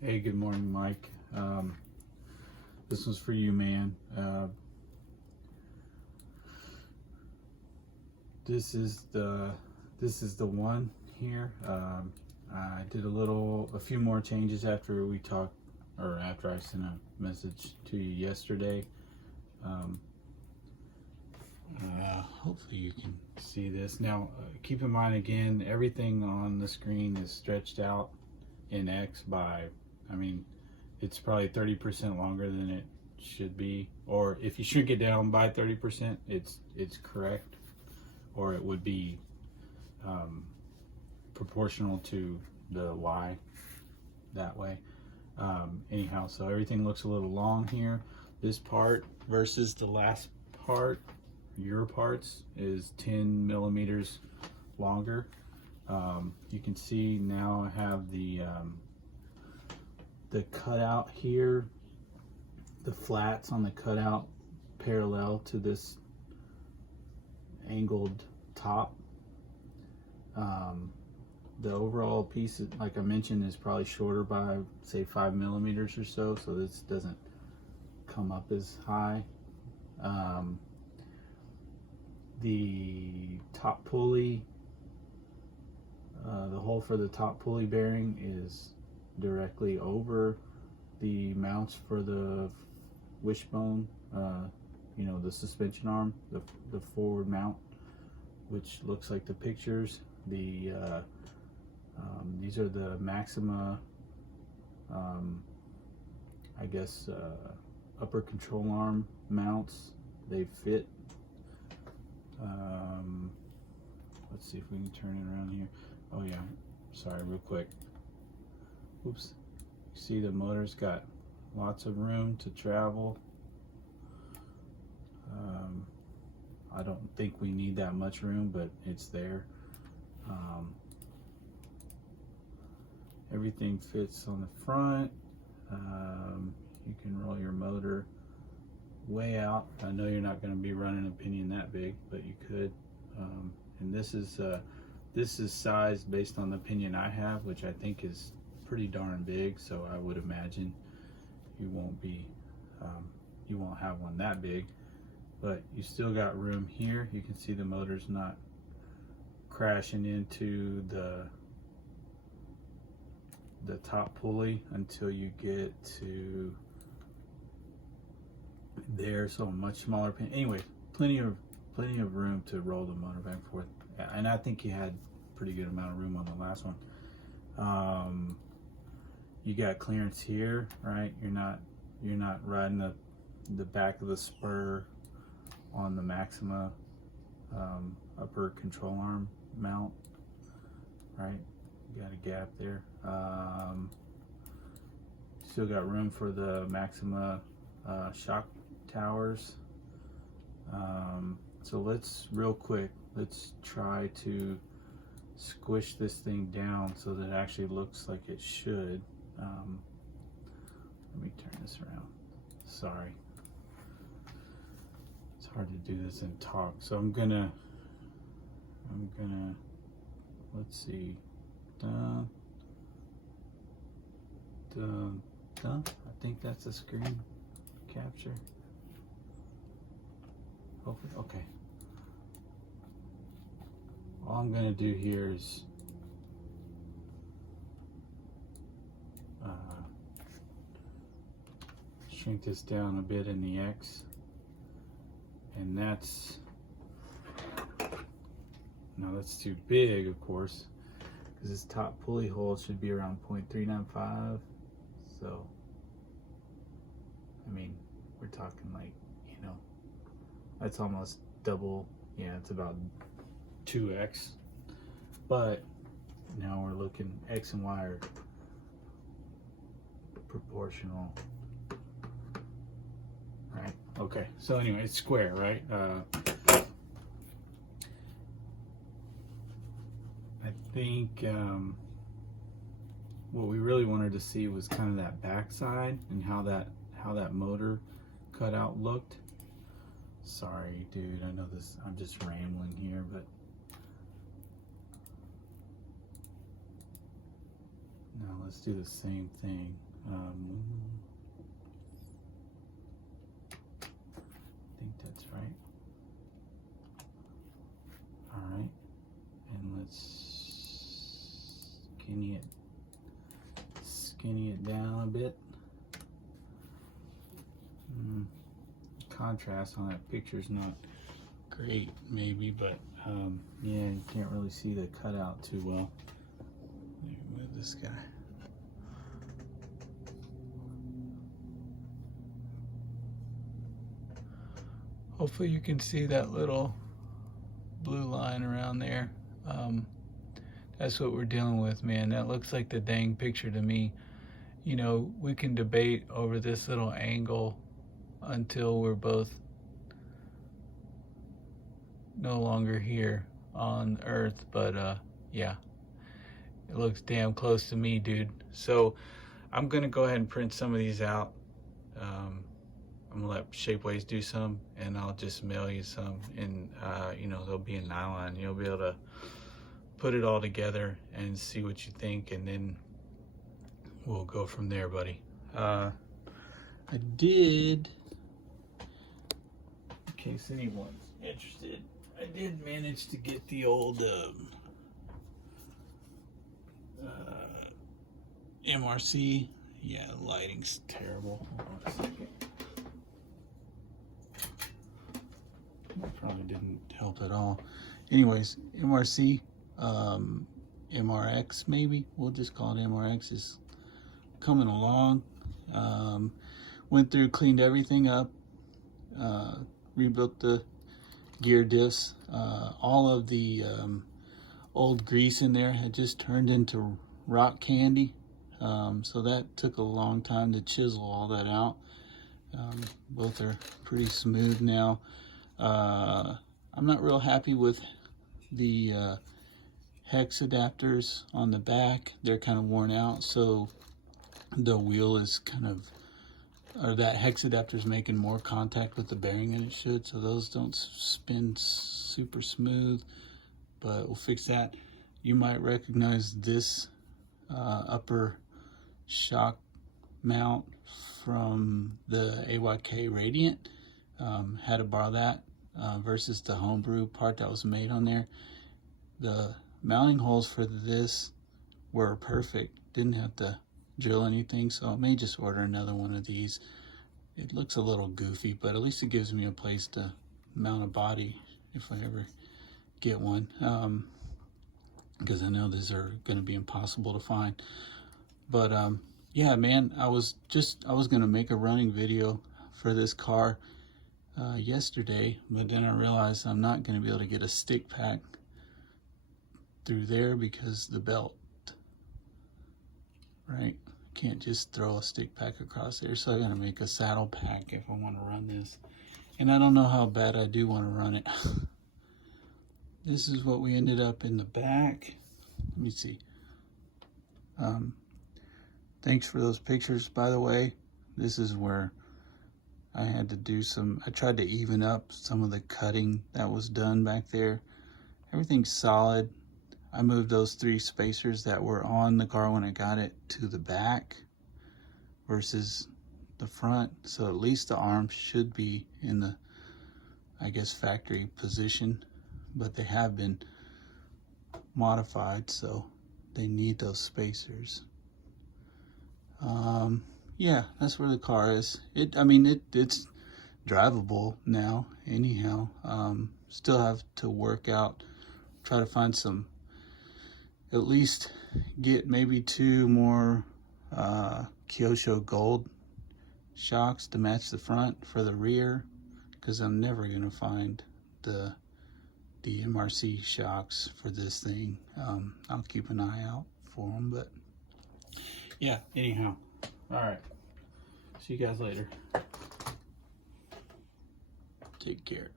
Hey, good morning, Mike. This one's for you, man. This is the one here. I did a few more changes after we talked, or after I sent a message to you yesterday. Hopefully you can see this. Now, keep in mind again, everything on the screen is stretched out in X by, I mean, it's probably 30% longer than it should be. Or if you shrink it down by 30%, it's correct, or it would be proportional to the Y that way. Anyhow, so everything looks a little long here. This part versus the last part, your parts, is 10 millimeters longer. You can see now I have the cutout here, the flats on the cutout parallel to this angled top. The overall piece, like I mentioned, is probably shorter by say 5 millimeters or so, so this doesn't come up as high. The top pulley, the hole for the top pulley bearing is directly over the mounts for the wishbone, you know, the suspension arm, the forward mount, which looks like the pictures. These are the Maxima, I guess, upper control arm mounts. They fit. Let's see if we can turn it around here. Oh yeah, sorry, real quick. Oops. See, the motor's got lots of room to travel. I don't think we need that much room, but it's there. Everything fits on the front. You can roll your motor way out. I know you're not going to be running a pinion that big, but you could. And this is sized based on the pinion I have, which I think is pretty darn big. So I would imagine you won't have one that big, but you still got room here. You can see the motor's not crashing into the top pulley until you get to there, so a much smaller pin. Anyway, plenty of room to roll the motor back and forth, and I think you had a pretty good amount of room on the last one. You got clearance here, right? You're not riding the back of the spur on the Maxima upper control arm mount, right? You got a gap there. Still got room for the Maxima shock towers. So let's try to squish this thing down so that it actually looks like it should. Let me turn this around. Sorry, it's hard to do this and talk. So I'm gonna let's see. Dun, dun, dun. I think that's a screen capture. Hopefully, okay. All I'm gonna do here is shrink this down a bit in the X, and that's too big, of course, because this top pulley hole should be around 0.395. So I mean, we're talking like, you know, that's almost double. Yeah, it's about 2x, but now we're looking, X and Y are proportional, right? Okay, so anyway, it's square, right? I think what we really wanted to see was kind of that backside and how that motor cutout looked. Sorry, dude, I know this, I'm just rambling here, but now let's do the same thing. I think that's right. All right, and let's skinny it down a bit. Contrast on that picture is not great, maybe, but yeah, you can't really see the cutout too well. Let me move this guy. Hopefully you can see that little blue line around there. That's what we're dealing with, man. That looks like the dang picture to me. You know, we can debate over this little angle until we're both no longer here on Earth, but yeah, it looks damn close to me, dude. So I'm gonna go ahead and print some of these out. I'm gonna let Shapeways do some, and I'll just mail you some, and you know, they'll be in nylon. You'll be able to put it all together and see what you think, and then we'll go from there, buddy. I did, in case anyone's interested, I did manage to get the old MRC. Yeah, the lighting's terrible. Hold on a second. That probably didn't help at all. Anyways, MRC, MRX maybe, we'll just call it MRX, is coming along. Went through, cleaned everything up, rebuilt the gear diffs. All of the old grease in there had just turned into rock candy, so that took a long time to chisel all that out. Both are pretty smooth now. I'm not real happy with the hex adapters on the back. They're kind of worn out, so the wheel is kind of, or that hex adapter is making more contact with the bearing than it should, so those don't spin super smooth, but we'll fix that. You might recognize this upper shock mount from the AYK Radiant. Had to borrow that versus the homebrew part that was made on there. The mounting holes for this were perfect, didn't have to drill anything, so I may just order another one of these. It looks a little goofy, but at least it gives me a place to mount a body if I ever get one, because I know these are going to be impossible to find. But yeah, man, I was going to make a running video for this car yesterday, but then I realized I'm not going to be able to get a stick pack through there because the belt, right? Can't just throw a stick pack across there, so I gotta make a saddle pack if I want to run this, and I don't know how bad I do want to run it. This is what we ended up in the back. Let me see. Thanks for those pictures, by the way. This is where I had to do I tried to even up some of the cutting that was done back there. Everything's solid. I moved those 3 spacers that were on the car when I got it to the back versus the front, so at least the arms should be in the, I guess, factory position, but they have been modified, so they need those spacers. Yeah, that's where the car is. I mean, it's drivable now anyhow. Still have to work out, try to find some, at least get maybe 2 more Kyosho Gold shocks to match the front for the rear, because I'm never gonna find the MRC shocks for this thing. I'll keep an eye out for them, but yeah, anyhow. All right, see you guys later. Take care.